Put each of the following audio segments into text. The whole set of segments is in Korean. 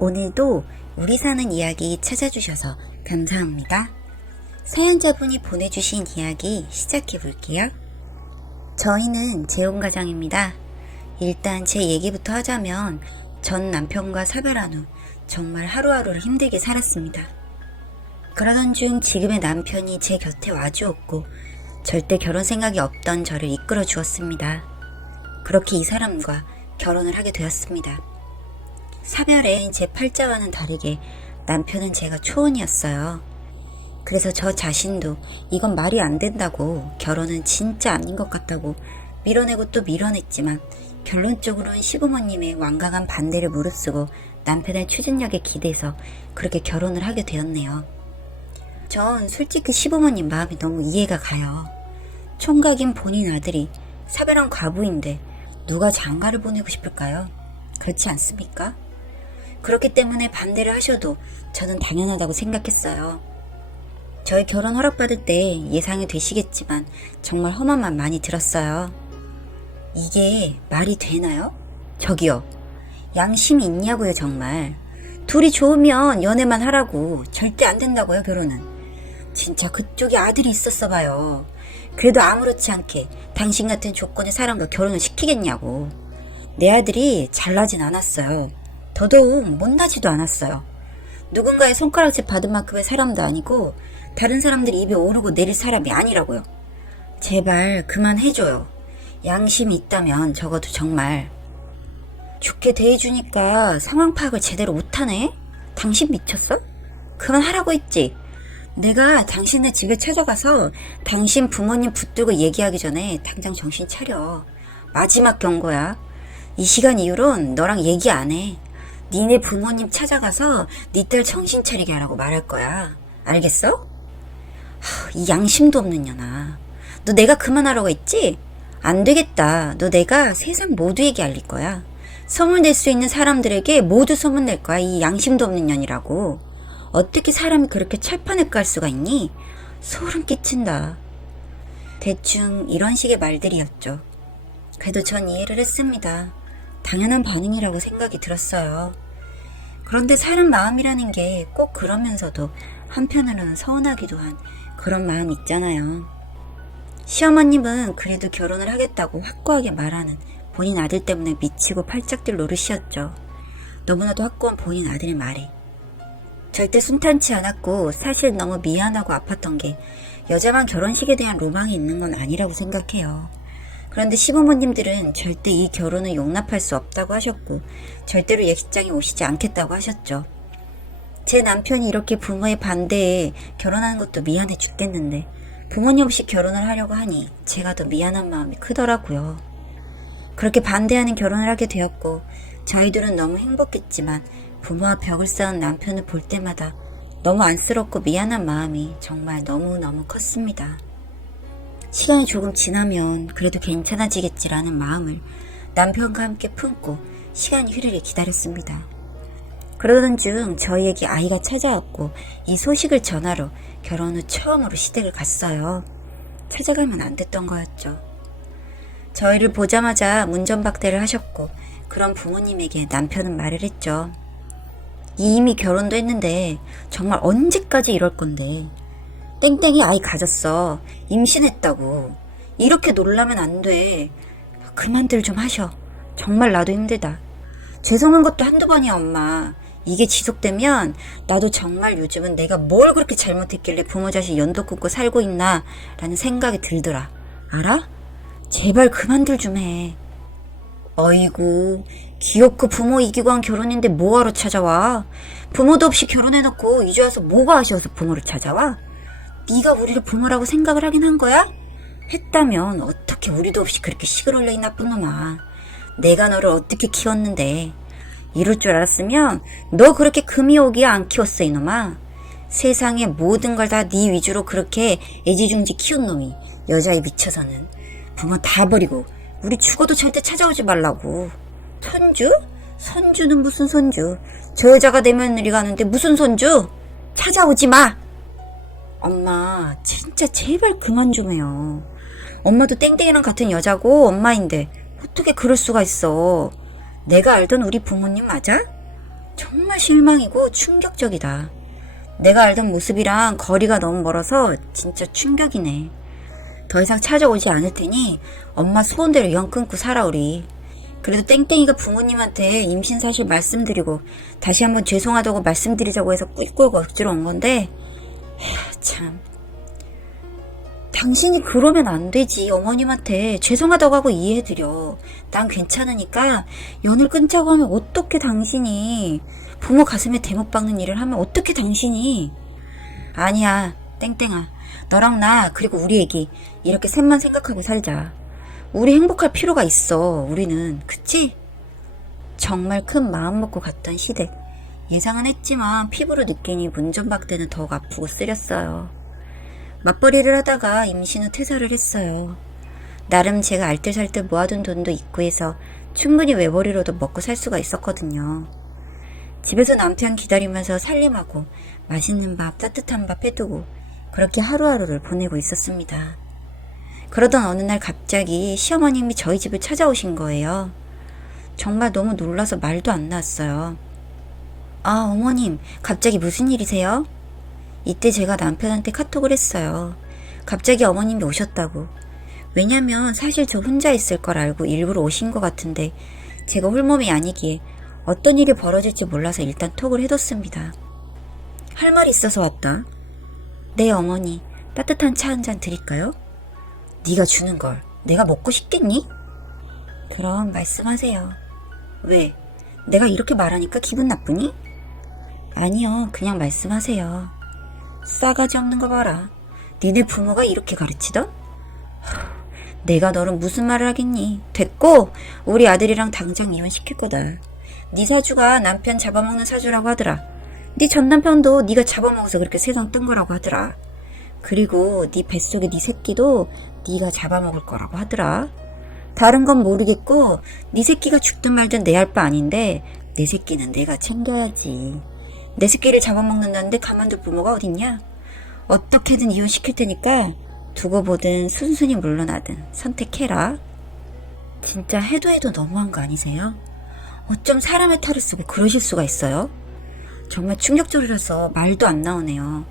오늘도 우리 사는 이야기 찾아주셔서 감사합니다. 사연자분이 보내주신 이야기 시작해볼게요. 저희는 재혼가정입니다. 일단 제 얘기부터 하자면 전 남편과 사별한 후 정말 하루하루를 힘들게 살았습니다. 그러던 중 지금의 남편이 제 곁에 와주었고 절대 결혼 생각이 없던 저를 이끌어 주었습니다. 그렇게 이 사람과 결혼을 하게 되었습니다. 사별에 제 팔자와는 다르게 남편은 제가 초혼이었어요. 그래서 저 자신도 이건 말이 안 된다고, 결혼은 진짜 아닌 것 같다고 밀어내고 또 밀어냈지만 결론적으로는 시부모님의 완강한 반대를 무릅쓰고 남편의 추진력에 기대서 그렇게 결혼을 하게 되었네요. 전 솔직히 시부모님 마음이 너무 이해가 가요. 총각인 본인 아들이 사별한 과부인데 누가 장가를 보내고 싶을까요? 그렇지 않습니까? 그렇기 때문에 반대를 하셔도 저는 당연하다고 생각했어요. 저희 결혼 허락받을 때 예상이 되시겠지만 정말 험한 말 많이 들었어요. 이게 말이 되나요? 저기요, 양심이 있냐고요. 정말 둘이 좋으면 연애만 하라고. 절대 안 된다고요. 결혼은 진짜 그쪽에 아들이 있었어 봐요. 그래도 아무렇지 않게 당신 같은 조건의 사람과 결혼을 시키겠냐고. 내 아들이 잘나진 않았어요. 더더욱 못나지도 않았어요. 누군가의 손가락질 받은 만큼의 사람도 아니고 다른 사람들이 입에 오르고 내릴 사람이 아니라고요. 제발 그만해줘요. 양심이 있다면 적어도. 정말 좋게 대해주니까 상황 파악을 제대로 못하네? 당신 미쳤어? 그만하라고 했지. 내가 당신네 집에 찾아가서 당신 부모님 붙들고 얘기하기 전에 당장 정신 차려. 마지막 경고야. 이 시간 이후론 너랑 얘기 안 해. 니네 부모님 찾아가서 니 딸 정신 차리게 하라고 말할 거야. 알겠어? 이 양심도 없는 년아. 너 내가 그만하라고 했지? 안 되겠다. 너 내가 세상 모두에게 알릴 거야. 소문낼 수 있는 사람들에게 모두 소문낼 거야. 이 양심도 없는 년이라고. 어떻게 사람이 그렇게 철판을 깔 수가 있니? 소름 끼친다. 대충 이런 식의 말들이었죠. 그래도 전 이해를 했습니다. 당연한 반응이라고 생각이 들었어요. 그런데 사람 마음이라는 게 꼭 그러면서도 한편으로는 서운하기도 한 그런 마음 있잖아요. 시어머님은 그래도 결혼을 하겠다고 확고하게 말하는 본인 아들 때문에 미치고 팔짝 뛸 노릇이었죠. 너무나도 확고한 본인 아들의 말에 절대 순탄치 않았고, 사실 너무 미안하고 아팠던 게 여자만 결혼식에 대한 로망이 있는 건 아니라고 생각해요. 그런데 시부모님들은 절대 이 결혼을 용납할 수 없다고 하셨고 절대로 예식장에 오시지 않겠다고 하셨죠. 제 남편이 이렇게 부모의 반대에 결혼하는 것도 미안해 죽겠는데 부모님 없이 결혼을 하려고 하니 제가 더 미안한 마음이 크더라고요. 그렇게 반대하는 결혼을 하게 되었고 저희들은 너무 행복했지만 부모와 벽을 쌓은 남편을 볼 때마다 너무 안쓰럽고 미안한 마음이 정말 너무너무 컸습니다. 시간이 조금 지나면 그래도 괜찮아지겠지라는 마음을 남편과 함께 품고 시간이 흐르길 기다렸습니다. 그러던 중 저희에게 아이가 찾아왔고 이 소식을 전하러 결혼 후 처음으로 시댁을 갔어요. 찾아가면 안 됐던 거였죠. 저희를 보자마자 문전박대를 하셨고 그런 부모님에게 남편은 말을 했죠. 이미 결혼도 했는데 정말 언제까지 이럴 건데. 땡땡이 아이 가졌어. 임신했다고. 이렇게 놀라면 안 돼. 그만들 좀 하셔. 정말 나도 힘들다. 죄송한 것도 한두 번이야 엄마. 이게 지속되면 나도 정말 요즘은 내가 뭘 그렇게 잘못했길래 부모 자식 연도 끊고 살고 있나 라는 생각이 들더라. 알아? 제발 그만들 좀 해. 어이구, 귀엽고 부모 이기고 한 결혼인데 뭐하러 찾아와? 부모도 없이 결혼해놓고 이제 와서 뭐가 아쉬워서 부모를 찾아와? 네가 우리를 부모라고 생각을 하긴 한 거야? 했다면 어떻게 우리도 없이 그렇게 시끄러울래 이 나쁜 놈아. 내가 너를 어떻게 키웠는데. 이럴 줄 알았으면 너 그렇게 금이 오기에 안 키웠어 이놈아. 세상의 모든 걸 다 네 위주로 그렇게 애지중지 키운 놈이 여자에 미쳐서는 부모 다 버리고 우리 죽어도 절대 찾아오지 말라고. 손주? 손주는 무슨 손주. 저 여자가 내 며느리가 하는데 무슨 손주? 찾아오지 마. 엄마 진짜 제발 그만 좀 해요. 엄마도 땡땡이랑 같은 여자고 엄마인데 어떻게 그럴 수가 있어. 내가 알던 우리 부모님 맞아? 정말 실망이고 충격적이다. 내가 알던 모습이랑 거리가 너무 멀어서 진짜 충격이네. 더 이상 찾아오지 않을 테니 엄마 소원대로 연 끊고 살아 우리. 그래도 땡땡이가 부모님한테 임신 사실 말씀드리고 다시 한번 죄송하다고 말씀드리자고 해서 꿀꿀 억지로 온 건데 참. 당신이 그러면 안 되지. 어머님한테 죄송하다고 하고 이해해드려. 난 괜찮으니까 연을 끊자고 하면 어떻게 당신이 부모 가슴에 대못 박는 일을 하면 어떻게 당신이. 아니야 땡땡아, 너랑 나 그리고 우리 애기 이렇게 셋만 생각하고 살자. 우리 행복할 필요가 있어. 우리는. 그치? 정말 큰 마음 먹고 갔던 시댁. 예상은 했지만 피부로 느끼니 문전박대는 더욱 아프고 쓰렸어요. 맞벌이를 하다가 임신 후 퇴사를 했어요. 나름 제가 알뜰살뜰 모아둔 돈도 있고 해서 충분히 외벌이로도 먹고 살 수가 있었거든요. 집에서 남편 기다리면서 살림하고 맛있는 밥, 따뜻한 밥 해두고 그렇게 하루하루를 보내고 있었습니다. 그러던 어느 날 갑자기 시어머님이 저희 집을 찾아오신 거예요. 정말 너무 놀라서 말도 안 나왔어요. 아, 어머님, 갑자기 무슨 일이세요? 이때 제가 남편한테 카톡을 했어요. 갑자기 어머님이 오셨다고. 왜냐면 사실 저 혼자 있을 걸 알고 일부러 오신 것 같은데 제가 홀몸이 아니기에 어떤 일이 벌어질지 몰라서 일단 톡을 해뒀습니다. 할 말이 있어서 왔다. 네, 어머니, 따뜻한 차 한 잔 드릴까요? 네가 주는 걸 내가 먹고 싶겠니? 그럼 말씀하세요. 왜? 내가 이렇게 말하니까 기분 나쁘니? 아니요, 그냥 말씀하세요. 싸가지 없는 거 봐라. 니네 부모가 이렇게 가르치던? 내가 너를 무슨 말을 하겠니? 됐고 우리 아들이랑 당장 이혼시킬 거다. 네 사주가 남편 잡아먹는 사주라고 하더라. 네 전남편도 네가 잡아먹어서 그렇게 세상 뜬 거라고 하더라. 그리고 네 뱃속에 네 새끼도 네가 잡아먹을 거라고 하더라. 다른 건 모르겠고 네 새끼가 죽든 말든 내 할 바 아닌데 내 새끼는 내가 챙겨야지. 내 새끼를 잡아먹는다는데 가만둘 부모가 어딨냐? 어떻게든 이혼시킬 테니까 두고 보든 순순히 물러나든 선택해라. 진짜 해도 너무한 거 아니세요? 어쩜 사람의 탈을 쓰고 그러실 수가 있어요? 정말 충격적이라서 말도 안 나오네요.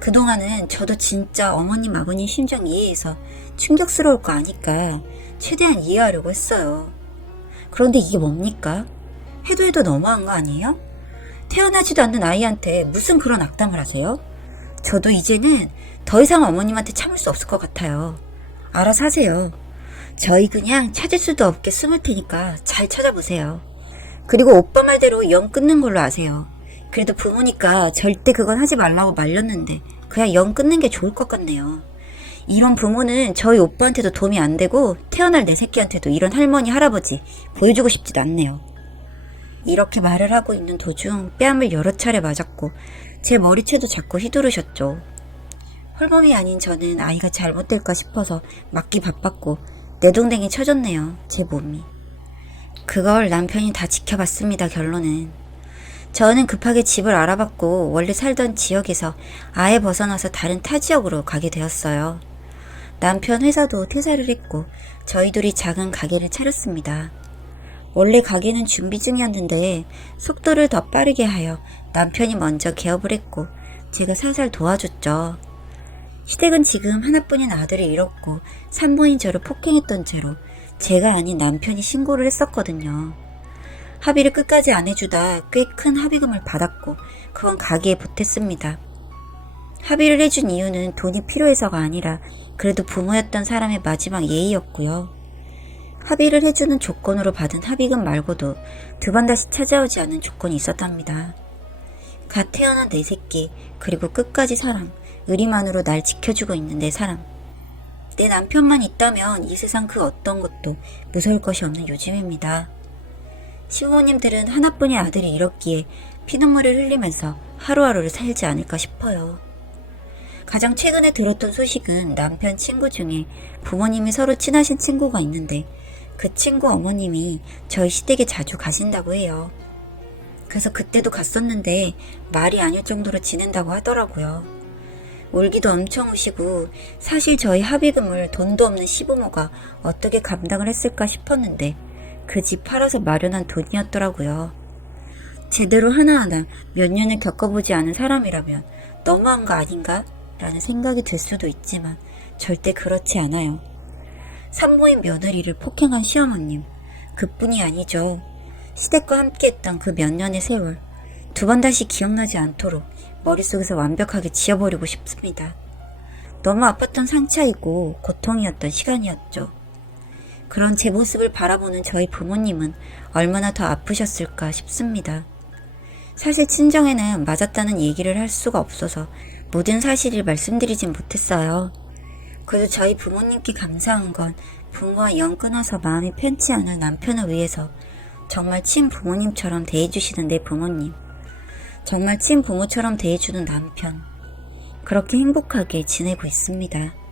그동안은 저도 진짜 어머님 아버님 심정 이해해서 충격스러울 거 아니까 최대한 이해하려고 했어요. 그런데 이게 뭡니까? 해도 너무한 거 아니에요? 태어나지도 않는 아이한테 무슨 그런 악담을 하세요? 저도 이제는 더 이상 어머님한테 참을 수 없을 것 같아요. 알아서 하세요. 저희 그냥 찾을 수도 없게 숨을 테니까 잘 찾아보세요. 그리고 오빠 말대로 연 끊는 걸로 아세요. 그래도 부모니까 절대 그건 하지 말라고 말렸는데 그냥 연 끊는 게 좋을 것 같네요. 이런 부모는 저희 오빠한테도 도움이 안 되고 태어날 내 새끼한테도 이런 할머니 할아버지 보여주고 싶지도 않네요. 이렇게 말을 하고 있는 도중 뺨을 여러 차례 맞았고 제 머리채도 자꾸 휘두르셨죠. 홀몸이 아닌 저는 아이가 잘못될까 싶어서 맞기 바빴고 내동댕이 쳐졌네요. 제 몸이. 그걸 남편이 다 지켜봤습니다. 결론은. 저는 급하게 집을 알아봤고 원래 살던 지역에서 아예 벗어나서 다른 타 지역으로 가게 되었어요. 남편 회사도 퇴사를 했고 저희 둘이 작은 가게를 차렸습니다. 원래 가게는 준비 중이었는데 속도를 더 빠르게 하여 남편이 먼저 개업을 했고 제가 살살 도와줬죠. 시댁은 지금 하나뿐인 아들을 잃었고 산모인 저를 폭행했던 죄로 제가 아닌 남편이 신고를 했었거든요. 합의를 끝까지 안 해주다 꽤 큰 합의금을 받았고 그건 가게에 보탰습니다. 합의를 해준 이유는 돈이 필요해서가 아니라 그래도 부모였던 사람의 마지막 예의였고요. 합의를 해주는 조건으로 받은 합의금 말고도 두 번 다시 찾아오지 않은 조건이 있었답니다. 갓 태어난 내 새끼, 그리고 끝까지 사랑, 의리만으로 날 지켜주고 있는 내 사람. 내 남편만 있다면 이 세상 그 어떤 것도 무서울 것이 없는 요즘입니다. 시부모님들은 하나뿐인 아들이 잃었기에 피눈물을 흘리면서 하루하루를 살지 않을까 싶어요. 가장 최근에 들었던 소식은 남편 친구 중에 부모님이 서로 친하신 친구가 있는데 그 친구 어머님이 저희 시댁에 자주 가신다고 해요. 그래서 그때도 갔었는데 말이 아닐 정도로 지낸다고 하더라고요. 울기도 엄청 우시고 사실 저희 합의금을 돈도 없는 시부모가 어떻게 감당을 했을까 싶었는데 그 집 팔아서 마련한 돈이었더라고요. 제대로 하나하나 몇 년을 겪어보지 않은 사람이라면 너무한 거 아닌가? 라는 생각이 들 수도 있지만 절대 그렇지 않아요. 산모인 며느리를 폭행한 시어머님, 그뿐이 아니죠. 시댁과 함께했던 그 몇 년의 세월, 두 번 다시 기억나지 않도록 머릿속에서 완벽하게 지워버리고 싶습니다. 너무 아팠던 상처이고 고통이었던 시간이었죠. 그런 제 모습을 바라보는 저희 부모님은 얼마나 더 아프셨을까 싶습니다. 사실 친정에는 맞았다는 얘기를 할 수가 없어서 모든 사실을 말씀드리진 못했어요. 그래도 저희 부모님께 감사한 건 부모와 영 끊어서 마음이 편치 않은 남편을 위해서 정말 친부모님처럼 대해주시는 내 부모님, 정말 친부모처럼 대해주는 남편, 그렇게 행복하게 지내고 있습니다.